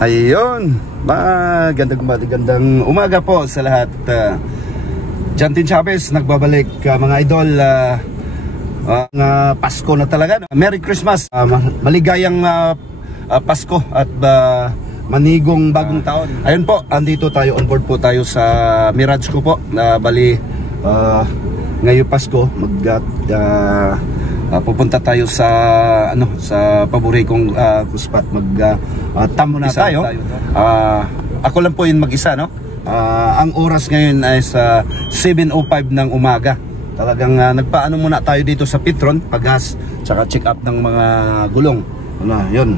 Ayun, magandang umaga po sa lahat. Jantin Chavez nagbabalik, mga idol. Pasko na talaga, no? Merry Christmas, maligayang Pasko at manigong bagong taon. Ayun po, andito tayo, on board po tayo sa Mirage ko po, na bali ngayong Pasko pupunta tayo sa sa paborikong spot. Tamo na tayo. Ako lang po yun mag-isa, no? Ang oras ngayon ay sa 7:05 ng umaga. Talagang nagpaano muna tayo dito sa Petron, pag-gas, tsaka check up ng mga gulong. Yun.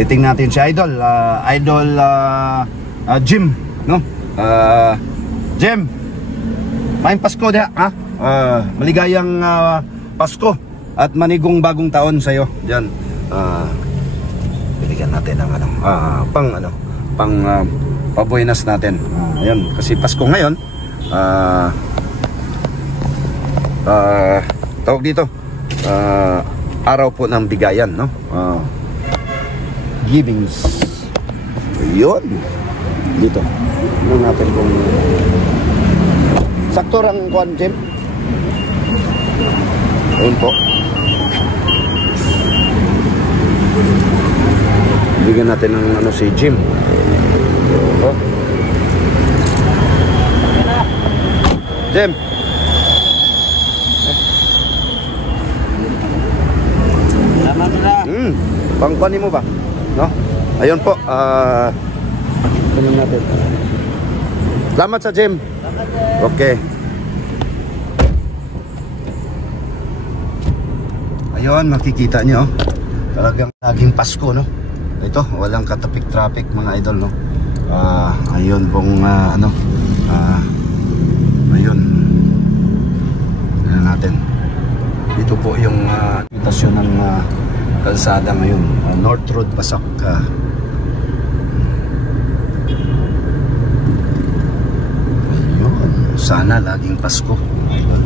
Titingnan natin si Idol. Jim, no? Jim, maing Pasko diha, ha? Maligayang Pasko at manigong bagong taon sa iyo. Diyan. Bigyan natin ng pang pabuenas natin. Ayun, kasi Pasko ngayon. Tawag dito. Araw po ng bigayan, no? Givings. Ayun. Dito. Tingnan natin kung sakto ang kuan, Jim. Ayun po. Bigyan natin ng si Jim. Oh. Jim. Pangkuhanin mo ba? No? Ayun po. Tingnan natin. Salamat sa Jim. Okay. Ayun, makikita nyo, talagang laging Pasko, no? Ito, walang katapik-traffic, mga idol, no? Ayun pong ayun. Tingnan natin. Ito po yung itasyon ng kalsada ngayon, North Road, Pasak. Ayun, sana laging Pasko. Ayun.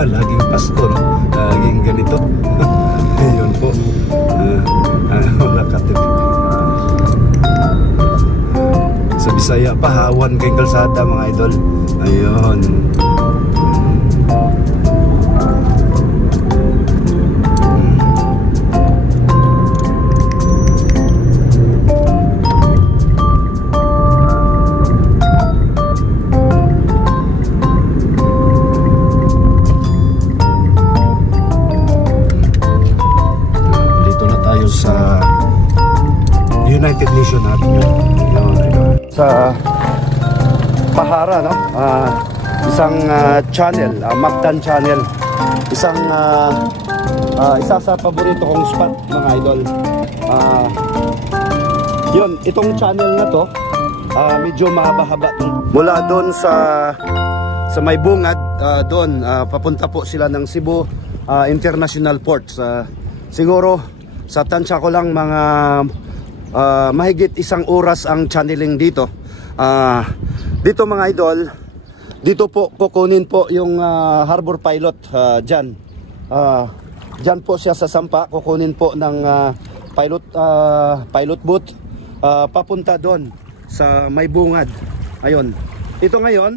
Laging Pasko, no? Laging ganito. Ayun po. Wala katipid. Sa Bisaya, pahawan kay kalsada, mga idol. Ayun. Sa United Nations natin yun. Sa Pahara, no? Isang channel, Mactan channel. Isa sa paborito kong spot, mga idol. Yun, itong channel na to, medyo mahaba-haba. Mula doon sa may bungad, doon papunta po sila ng Cebu International Port. Siguro sa tansya ko lang mga mahigit 1 oras ang channeling dito. Dito, mga idol, dito po kukunin po yung harbor pilot dyan. Dyan po siya sa sampa, kukunin po ng pilot boat papunta doon sa may bungad. Ayun. Ito ngayon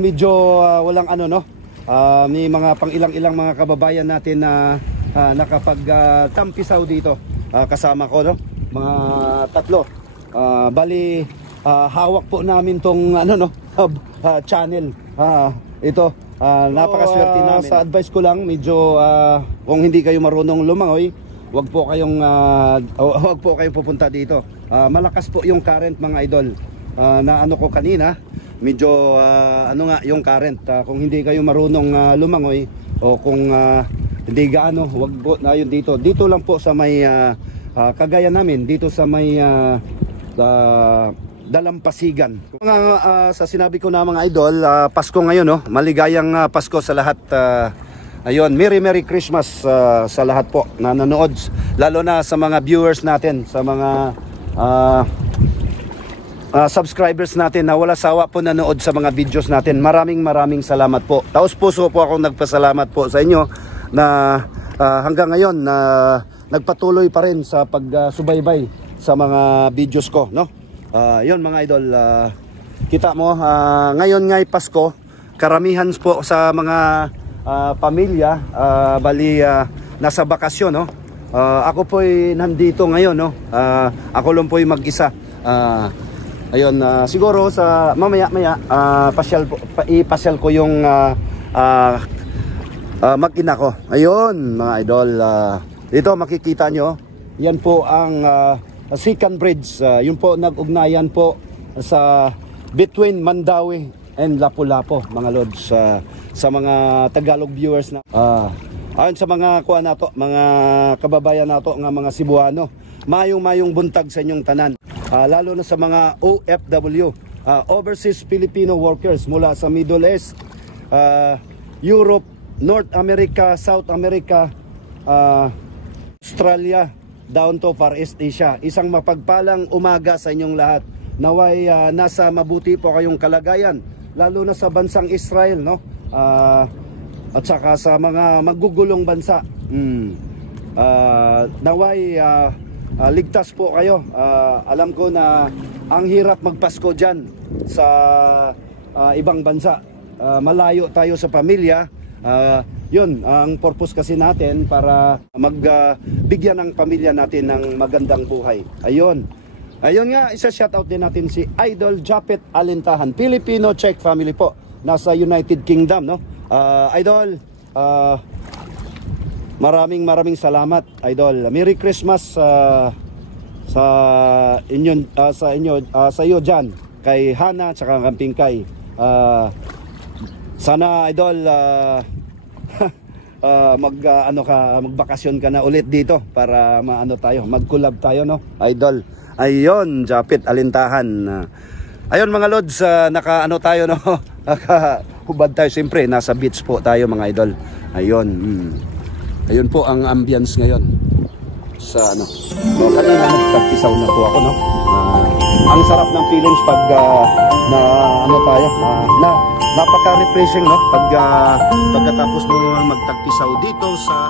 medyo walang may mga pang ilang mga kababayan natin na nakapag tampisaw dito. Kasama ko, no? Mga 3. Bali hawak po namin tong ano no channel. Ito napakaswerte namin. Sa advice ko lang, medyo kung hindi kayo marunong lumangoy, wag po kayong pupunta dito. Malakas po yung current mga idol. Na ano ko kanina, medyo ano nga yung current. Kung hindi kayo marunong lumangoy o kung hindi gaano, wag po na yun dito. Dito lang po sa may kagaya namin, dito sa may Dalampasigan. Sa sinabi ko na mga idol, Pasko ngayon, no? Maligayang Pasko sa lahat. Ayun, Merry Christmas sa lahat po na nanood, lalo na sa mga viewers natin, sa mga subscribers natin na wala sawa po nanood sa mga videos natin. Maraming salamat po. Taos puso po akong nagpasalamat po sa inyo na hanggang ngayon na nagpatuloy pa rin sa pagsubaybay sa mga videos ko, no? Yun mga idol, kita mo, ngayon nga'y Pasko, karamihan po sa mga pamilya, bali nasa bakasyon, no? Ako po'y nandito ngayon, no? Ako lang po'y mag-isa. Ayun, siguro sa mamaya-maya, ipasyal ko yung mag-ina ko. Ayun mga idol, dito makikita nyo, yan po ang Second Bridge. Yun po nag-ugnayan po sa between Mandawi and Lapu-Lapu mga lods, sa mga Tagalog viewers na ayon sa mga kuha nato, mga kababayan nato nga mga Cebuano, mayong buntag sa inyong tanan, lalo na sa mga OFW, overseas Filipino workers mula sa Middle East, Europe, North America, South America, Australia, down to Far East Asia. Isang mapagpalang umaga sa inyong lahat. Naway nasa mabuti po kayong kalagayan, lalo na sa bansang Israel, no? At saka sa mga magugulong bansa. Naway ligtas po kayo. Alam ko na ang hirap magpasko dyan sa ibang bansa. Malayo tayo sa pamilya. Yun, ang purpose kasi natin para magbigyan ng pamilya natin ng magandang buhay. Ayun nga, isa-shoutout din natin si Idol Japet Alintahan, Filipino Czech family po, nasa United Kingdom, no? Idol, maraming salamat, Idol. Merry Christmas sa iyo diyan, kay Hana at kay Kay. Sana Idol magbakasyon ka na ulit dito para mag-collab tayo, no? Idol. Ayun, Japet Alintahan. Ayun mga lods, naka tayo, no? Nakahubad tayo, siyempre nasa beach po tayo mga idol. Ayun. Ayun po ang ambience ngayon sa kanina nagtakisaw na po ako, no? Ang sarap ng feelings pag napaka-refreshing, no? Pagkatapos mo magtagpisaw dito sa